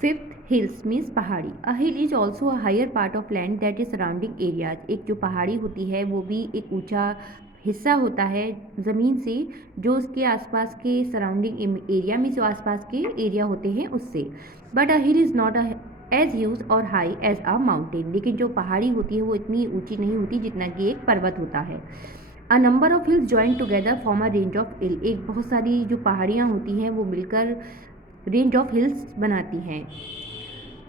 Fifth, hills means पहाड़ी। A hill is also a higher part of land that is surrounding areas. एक जो पहाड़ी होती है वो भी एक ऊंचा हिस्सा होता है ज़मीन से, जो उसके आसपास के सराउंडिंग एरिया में जो आसपास के एरिया होते हैं उससे। But a hill is not as huge और हाई एज अ माउंटेन। लेकिन जो पहाड़ी होती है वो इतनी ऊंची नहीं होती जितना कि एक पर्वत होता है। A number of hills join together form a range of hill. एक बहुत सारी जो पहाड़ियाँ होती हैं वो मिलकर रेंज ऑफ हिल्स बनाती हैं।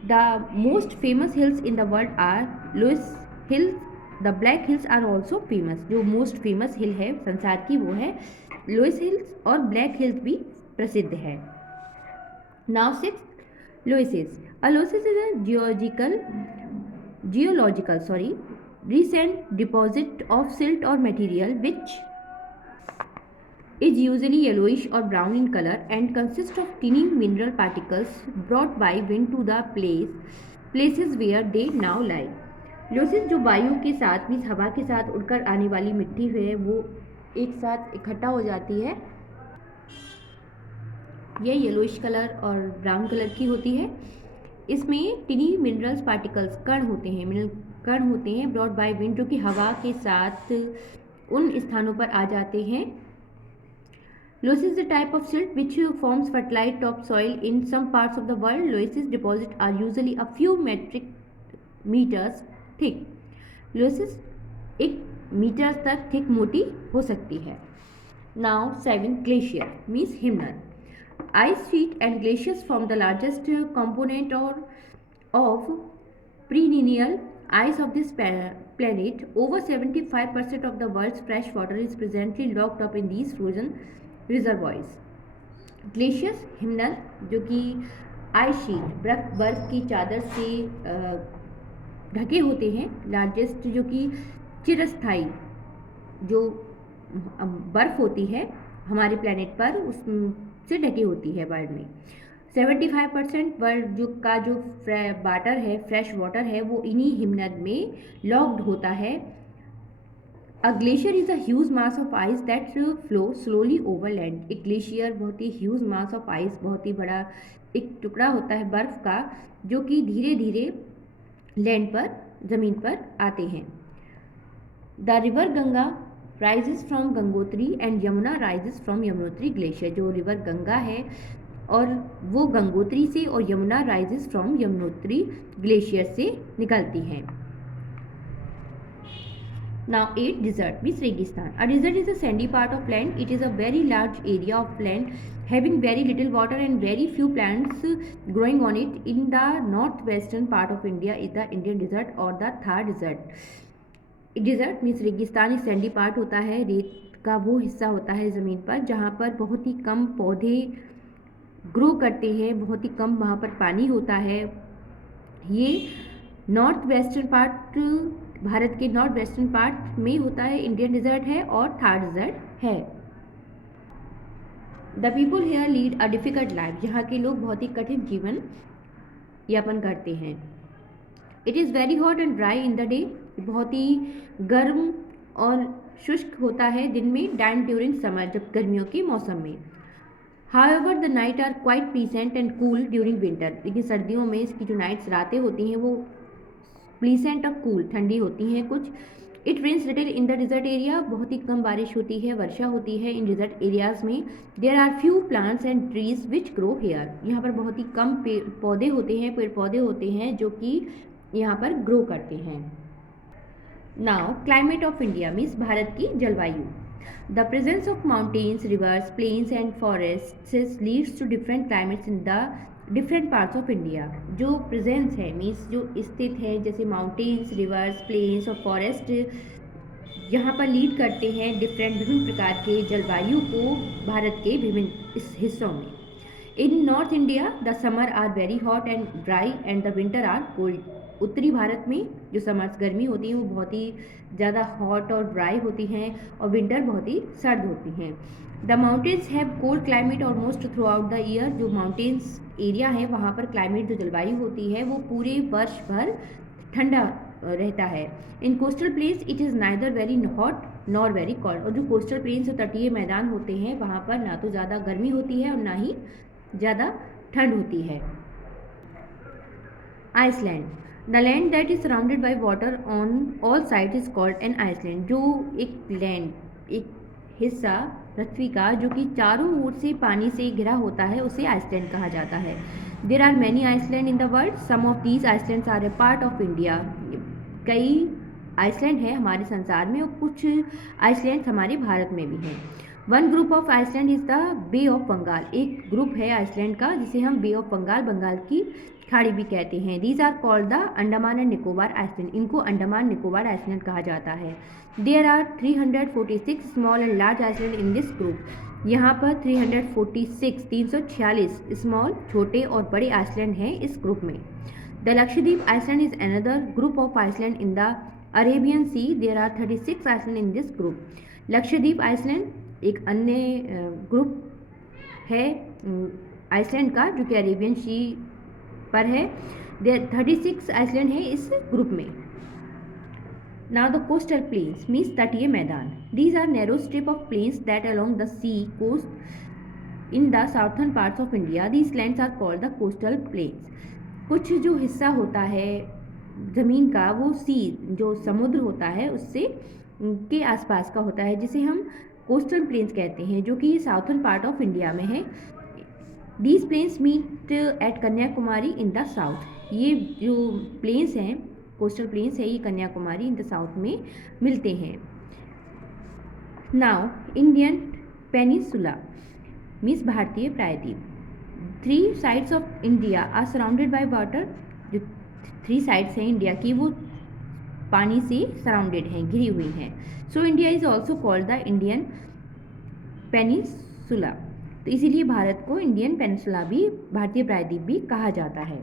The most famous hills in the world are Loess Hills. The Black Hills are also famous. जो मोस्ट फेमस हिल है संसार की वो है लुइस हिल्स, और ब्लैक हिल्स भी प्रसिद्ध है। Now six, loess. A loess is a geological recent deposit of silt or material which is usually yellowish or brown in color and consists of tiny mineral particles brought by wind to the places where they now lie. Loses जो वायु के साथ means हवा के साथ उड़कर आने वाली मिट्टी है वो एक साथ इकट्ठा हो जाती है। ये येलोइश कलर और ब्राउन कलर की होती है। इसमें टिनी मिनरल्स पार्टिकल्स कण होते हैं, मिनरल कण होते हैं ब्रॉड बाय विंड, जो कि हवा के साथ उन स्थानों पर आ जाते हैं। Loess is a type of silt which forms fertile topsoil in some parts of the world. Loess deposits are usually a few metric meters thick. Loess एक मीटर तक थिक मोटी हो सकती है। Now 7, glacier means हिमनद। Ice sheet and glaciers form the largest component of perennial ice of this planet. Over 75% of the world's fresh water is presently locked up in these frozen reservoirs. Glaciers हिमनद, जो कि ice sheet बर्फ की चादर से ढके होते हैं। लार्जेस्ट जो कि चिरस्थायी जो बर्फ होती है हमारे प्लेनेट पर उससे ढकी होती है वर्ल्ड में। 75% वर्ल्ड जो वाटर है, फ्रेश वाटर है, वो इन्हीं हिमनद में लॉक्ड होता है। A glacier is a huge mass of ice that flow slowly over land. एक ग्लेशियर बहुत ही ह्यूज मास ऑफ आइस, बहुत ही बड़ा एक टुकड़ा होता है बर्फ का, जो कि धीरे धीरे लैंड पर ज़मीन पर आते हैं। The river Ganga rises from Gangotri and Yamuna rises from Yamunotri glacier. जो रिवर गंगा है और वो गंगोत्री से, और Yamuna rises from Yamunotri glacier से निकलती हैं। Now 8, desert means रेगिस्तान। A desert is a sandy part of land. It is a very large area of land having very little water and very few plants growing on it. In the northwestern part of India is the Indian desert or the Thar desert. Desert means रेगिस्तान एक Sandy part होता है, रेत का वो हिस्सा होता है ज़मीन पर जहाँ पर बहुत ही कम पौधे ग्रो करते हैं, बहुत ही कम वहाँ पर पानी होता है। ये नॉर्थ वेस्टर्न पार्ट, भारत के नॉर्थ वेस्टर्न पार्ट में होता है, इंडियन डिजर्ट है और थार डिजर्ट है। The people here lead a difficult life. यहाँ के लोग बहुत ही कठिन जीवन यापन करते हैं। It is very hot and dry in the day. बहुत ही गर्म और शुष्क होता है दिन में। डैन ड्यूरिंग समर, जब गर्मियों के मौसम में। However, the night are quite pleasant and cool during winter. लेकिन सर्दियों में इसकी जो नाइट्स रातें होती हैं वो प्लीसेंट और कूल ठंडी होती हैं कुछ। It rains little in the desert area. बहुत ही कम बारिश होती है, वर्षा होती है इन डिजर्ट एरियाज में। There are few plants and trees which grow here. यहाँ पर बहुत ही कम पौधे होते हैं, पेड़ पौधे होते हैं जो कि यहाँ पर ग्रो करते हैं। Now climate of India means Bharat की जलवायु। The presence of mountains, rivers, plains and forests leads to different climates in the different parts of India. जो presence है मीन्स जो स्थित है, जैसे माउंटेन्स, रिवर्स, प्लेन्स और फॉरेस्ट यहाँ पर लीड करते हैं विभिन्न प्रकार के जलवायु को भारत के विभिन्न हिस्सों में। In north India the summer are very hot and dry and the winter are cold. उत्तरी भारत में जो समर्स गर्मी होती हैं वो बहुत ही ज़्यादा हॉट और ड्राई होती हैं और विंटर बहुत ही सर्द होती हैं। The mountains have cold climate almost through out the year. जो माउंटेन्स एरिया है वहाँ पर क्लाइमेट जो जलवायु होती है वो पूरे वर्ष भर ठंडा रहता है। इन coastal planes it is neither very hot nor very cold. और जो कोस्टल प्लेन्स और तटीय मैदान होते हैं वहाँ पर ना तो ज़्यादा गर्मी होती है और ना ही ज़्यादा ठंड होती है। Island, the land that is surrounded by water on all side is called an island. जो एक लैंड, एक हिस्सा पृथ्वी का जो कि चारों ओर से पानी से घिरा होता है, उसे आइसलैंड कहा जाता है। There are many island in the world, some of these islands are a part of India. कई आइसलैंड है हमारे संसार में और कुछ आइसलैंड हमारे भारत में भी हैं। One group of island is the bay of Bengal. एक ग्रुप है आइसलैंड का जिसे हम बे ऑफ बंगाल, बंगाल की खाड़ी भी कहते हैं। These are called the Andaman and Nicobar island. इनको अंडमान निकोबार आइसलैंड कहा जाता है। There are 346 small and large island in this group. यहाँ पर 346 स्मॉल, छोटे और बड़े आइसलैंड हैं इस ग्रुप में। The Lakshadweep island is another group of island in the Arabian sea. There are 36 island in this group. Lakshadweep island एक अन्य ग्रुप है आइसलैंड का जो कि अरेबियन सी पर है। देयर 36 आइसलैंड है इस ग्रुप में। Now the coastal plains means तटीय मैदान। These are narrow strip of plains that along the sea coast in the southern parts of India. These lands are called the coastal plains. कुछ जो हिस्सा होता है ज़मीन का वो सी, जो समुद्र होता है उससे के आसपास का होता है, जिसे हम कोस्टल प्लेन्स कहते हैं, जो कि साउथर्न पार्ट ऑफ इंडिया में है। These plains meet at Kanyakumari in the south. ये जो प्लेन्स हैं, कोस्टल प्लेन्स है, ये कन्याकुमारी इन द साउथ में मिलते हैं। नाउ इंडियन पेनिनसुला मीन्स भारतीय प्रायद्वीप। 3 sides of India are surrounded by water. जो 3 साइड्स हैं इंडिया की वो पानी से सराउंडेड हैं, घिरी हुई हैं। So India is also called the Indian peninsula. तो इसीलिए भारत को इंडियन पेनिनसुला भी, भारतीय प्रायद्वीप भी कहा जाता है।